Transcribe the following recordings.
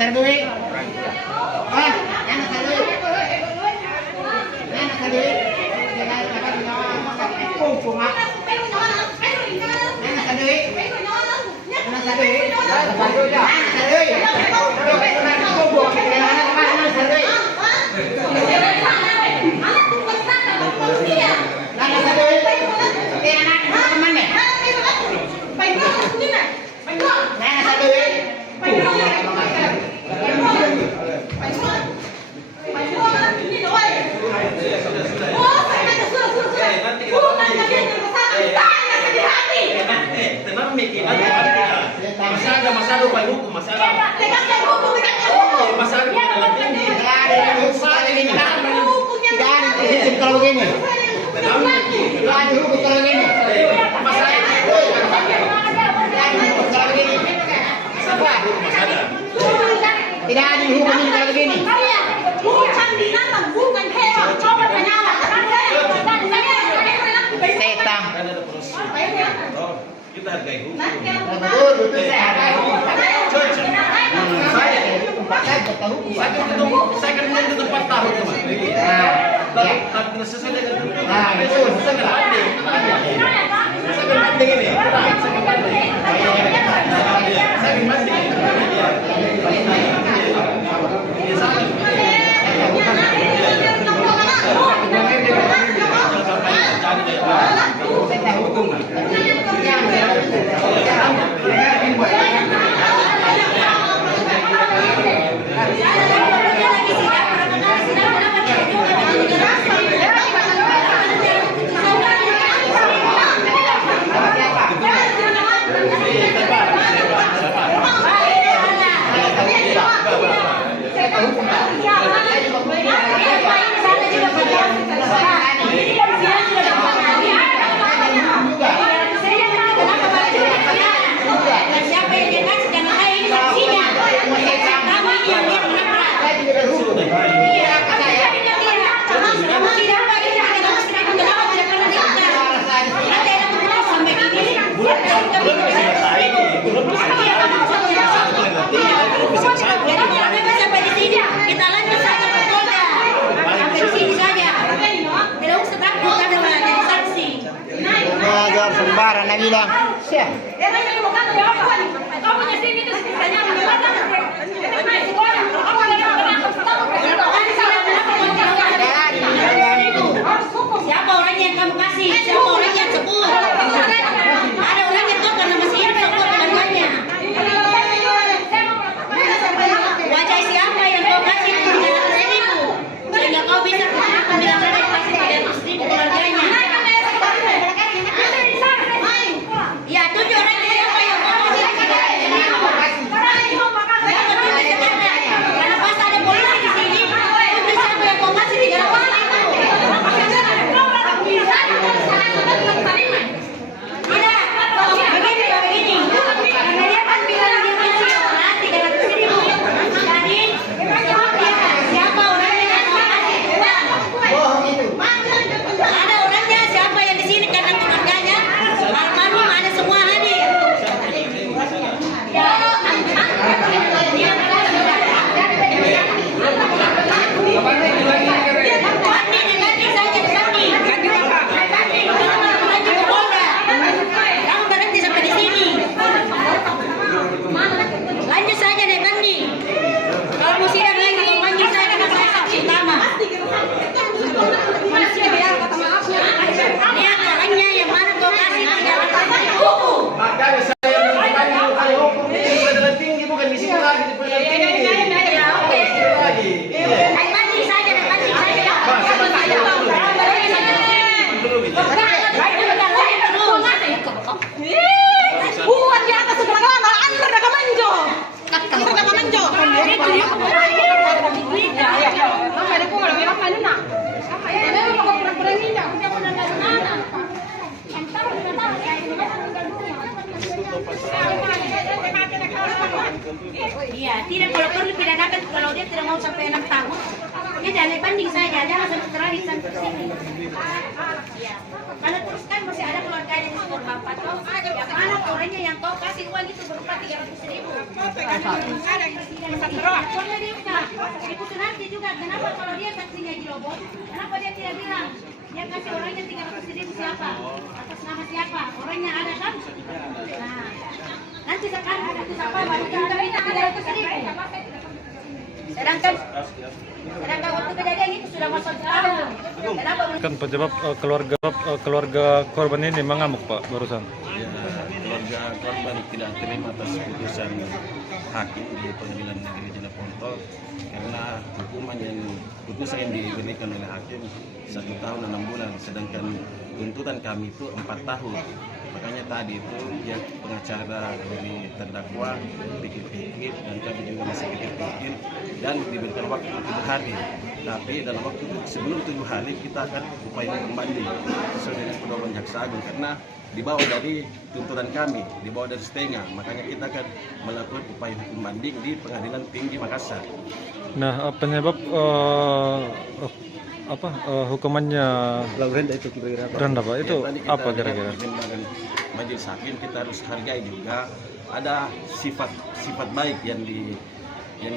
sardui. Ah, anak sardui. Anak sardui. Jangan makan kumpul mak. Anak sardui. Anak sardui. Anak sardui. Kumpul anak sardui. Anak sardui. Anak teman ya. Anak sardui. Tenang mikir, masalah upaya hukum, masalah kalau begini. Tidak ada hukum kalau begini. Setang. Kita hargai hukum. Betul saya hargai hukum. Saya kan menunggu 4 tahun teman. Tapi sesuai dengan itu saya kan pandai. Saya kan pandai ini. Saya kan pandai. Saya kan pandai. Sembarang nak bilang. Siap. Siapa orang yang kamu kasih? Siapa orang yang sebut? Ada orang yang tahu karena masih hidup sebut keluarganya. Wajah siapa yang kau kasih di dalam dirimu? Sehingga kau bisa menggunakan dalam diri kasih pada istri keluarganya. Ya, tunjuk orang siapa yang kau kasih di dalam dirimu. Karena pas ada polisi di sini, tunjuk siapa yang kau kasih di dalam dirimu. Iya, tidak kalau perlu pidanakan kalau dia tidak mau sampai 6 tahun. Dia jangan banding saja, jangan sampai terakhir sampai sini. Iya. Karena terus kan masih ada keluarga yang mengurus bapak. Yang mana orangnya yang kau kasih uang itu berupa 300.000. Ibu Sunarti juga, kenapa kalau dia saksinya dirobot, kenapa dia tidak bilang? Dia kasih orangnya 300.000 siapa? Atas nama siapa? Orangnya ada kan? Nah, nanti sekarang itu siapa? Baru kita minta 300.000. Sedangkan waktu kejadian itu sudah masuk tahun. Kenapa? Kan penyebab keluarga korban ini mengamuk Pak barusan. Ya, keluarga korban tidak terima atas putusan hakim di Pengadilan Negeri Jeneponto karena putusan yang diberikan oleh hakim 1 tahun 6 bulan, sedangkan tuntutan kami itu 4 tahun. Makanya tadi itu ya pengacara dari terdakwa pikir-pikir dan kami juga masih pikir-pikir dan diberikan waktu 7 hari. Tapi dalam waktu sebelum 7 hari kita akan upaya hukum banding sesuai dengan pedoman Jaksa Agung karena dibawa dari tuntutan kami, dibawa dari setengah. Makanya kita akan melakukan upaya hukum banding di Pengadilan Tinggi Makassar. Nah, penyebab hukumannya rendah Pak itu Ya, apa kira-kira? Pertimbangan majelis hakim kita harus hargai juga ada sifat baik yang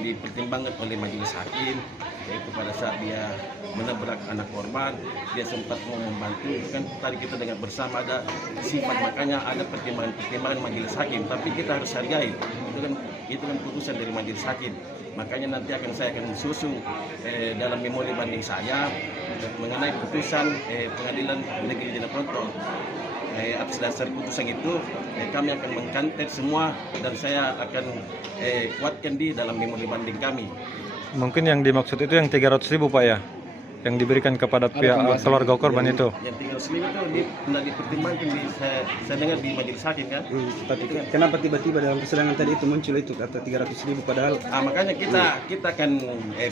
dipertimbangkan oleh majelis hakim, yaitu pada saat dia menabrak anak korban dia sempat mau membantu, kan tadi kita dengar bersama ada sifat, makanya ada pertimbangan majelis hakim, tapi kita harus hargai itu kan putusan dari majelis hakim. Makanya nanti saya akan susun dalam memori banding saya mengenai putusan Pengadilan Negeri Jeneponto. Atas dasar putusan itu kami akan mengkantet semua dan saya akan kuatkan di dalam memori banding kami. Mungkin yang dimaksud itu yang 300.000 Pak ya, yang diberikan kepada pihak keluarga korban itu. Yang 300.000 itu tidak dipertimbangkan saya dengar di majelis hakim kan. Tapi kenapa tiba-tiba dalam persidangan tadi itu muncul itu kata 300.000 padahal? Makanya kita akan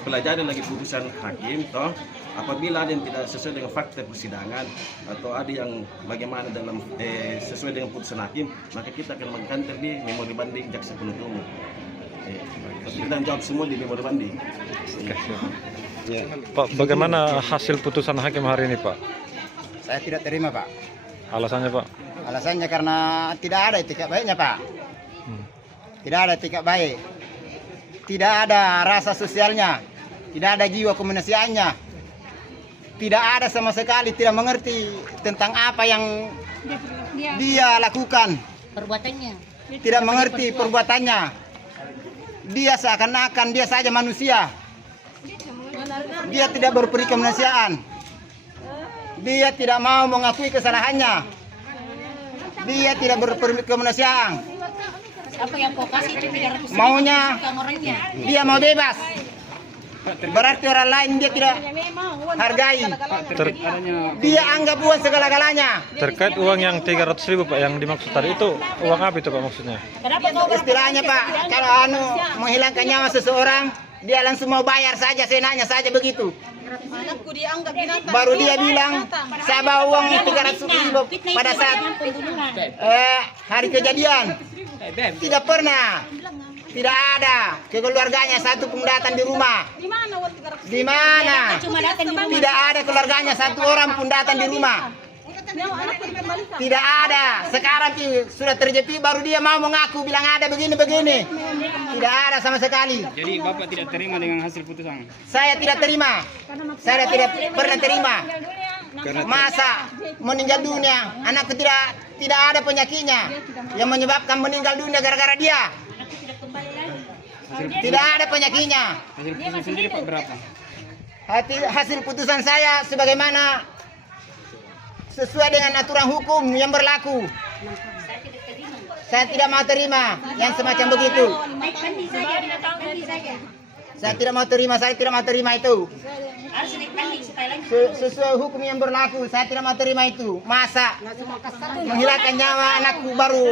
pelajari lagi putusan hakim toh. Apabila ada yang tidak sesuai dengan fakta persidangan atau ada yang bagaimana dalam sesuai dengan putusan hakim, maka kita akan mengkanter di memori banding jaksa penuntut umum. Kita jawab semua di memori banding. Ya. Pak, bagaimana hasil putusan hakim hari ini Pak? Saya tidak terima Pak. Alasannya Pak? Alasannya karena tidak ada etikat baiknya Pak. Tidak ada etikat baik. Tidak ada rasa sosialnya. Tidak ada jiwa kemanusiaannya. Tidak ada sama sekali, tidak mengerti tentang apa yang dia lakukan. Perbuatannya. Tidak mengerti perbuatannya. Dia seakan-akan dia saja manusia. Dia tidak berperi kemanusiaan. Dia tidak mau mengakui kesalahannya. Dia tidak berperi kemanusiaan. Apa yang kau kasih itu 300.000? Maunya Bukan orangnya. dia mau bebas. Berarti orang lain dia tidak hargai. Dia anggap uang segala-galanya. Terkait uang yang 300.000 Pak yang dimaksud tadi itu uang apa itu Pak maksudnya? Kenapa kau Istilahnya Pak, kalau menghilangkan nyawa seseorang, dia langsung mau bayar saja, senanya saja begitu. Anakku dianggap binatang. Baru dia bilang, saya bawa uang 300.000 pada saat hari kejadian. Tidak pernah. Tidak ada keluarganya satu pun datang di rumah. Di mana uang 300? Di mana? cuma datang di rumah? Tidak ada keluarganya satu orang pun datang di rumah. Nyawa anakku dikembalikan. Tidak ada. Sekarang sudah terjepit baru dia mau mengaku bilang ada begini-begini. Tidak ada sama sekali. Jadi Bapak tidak terima dengan hasil putusan? Saya tidak terima. Saya tidak pernah terima. Masa meninggal dunia, anakku tidak ada penyakitnya yang menyebabkan meninggal dunia gara-gara dia. Tidak ada penyakitnya. Hasil putusan sendiri Pak berapa? Hasil putusan saya sebagaimana sesuai dengan aturan hukum yang berlaku. Saya tidak mau terima yang semacam begitu. Saya tidak mau terima itu. Sesuai hukum yang berlaku, saya tidak mau terima itu. Masa menghilangkan nyawa anakku baru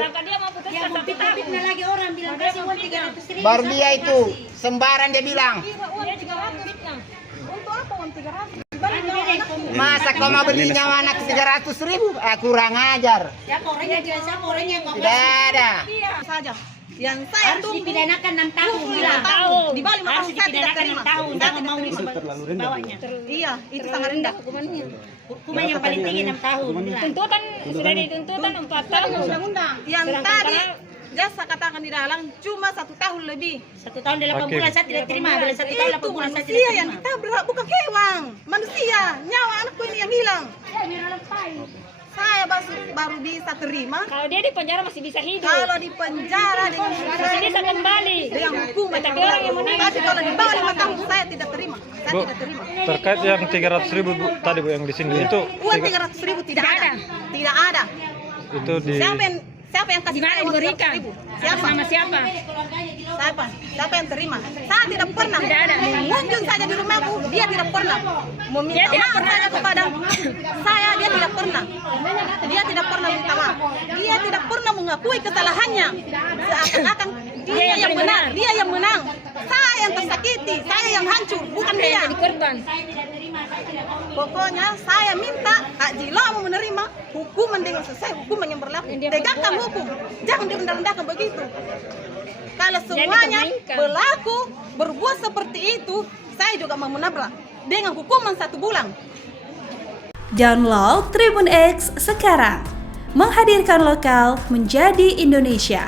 baru dia itu sembaran dia bilang. Untuk apa uang 300? Masa kau mau beli nyawa anak 300.000? Kurang ajar. Siapa orangnya? Tidak ada. Saja. Yang saya Harus tunggu dipidanakan 6 tahun. 25 bilang. tahun. Di bawah 5 Harus tahun saya tidak dipidanakan terima. 6 tahun. Saya Jangan tidak mau terima. Itu terlalu rendah. bawahnya. Iya, itu sangat rendah hukumannya. Hukuman yang paling tinggi 6 tahun. bilang. Tuntutan sudah dituntutkan 4 tahun. Undang-undang. Yang tadi jasa katakan di dalam cuma 1 tahun lebih. 1 tahun 8 Oke. bulan saya tidak terima. Bila 1 tahun 8 Itu bulan saya tidak manusia yang terima. ditabrak, bukan hewan. Manusia, nyawa anakku ini yang hilang. Saya baru bisa terima Kalau dia di penjara masih bisa hidup. kalau di penjara dengan Masih bisa kembali. dengan hukuman. Tapi orang yang meninggal Tapi kalau di bawah 5 tahun saya tidak terima. Saya Bu, tidak terima. terkait yang 300.000 Bu, tadi Bu yang di sini itu Uang 300.000 tidak ada. Tidak ada. itu di Siapa yang kasih Di mana saya uang diberikan? 300.000? Siapa? Sama siapa? Siapa yang terima? Saya tidak pernah. Tidak ada. Mengunjung saja di rumahku, dia tidak pernah. Meminta Dia tidak maaf pernah. saja kepada saya, dia tidak pernah. Dia tidak pernah minta maaf. Dia tidak pernah mengakui kesalahannya. Seakan-akan dia yang benar, dia yang menang. Saya yang tersakiti, saya yang hancur, bukan Ada dia. yang jadi korban. Pokoknya saya minta Kak Jilo mau menerima hukuman dengan sesuai hukuman yang berlaku. Tegakkan hukum, jangan direndah-rendahkan begitu. Kalau semuanya diberikan. berlaku berbuat seperti itu, saya juga mau menabrak dengan hukuman 1 bulan. Download Tribun X sekarang, menghadirkan lokal menjadi Indonesia.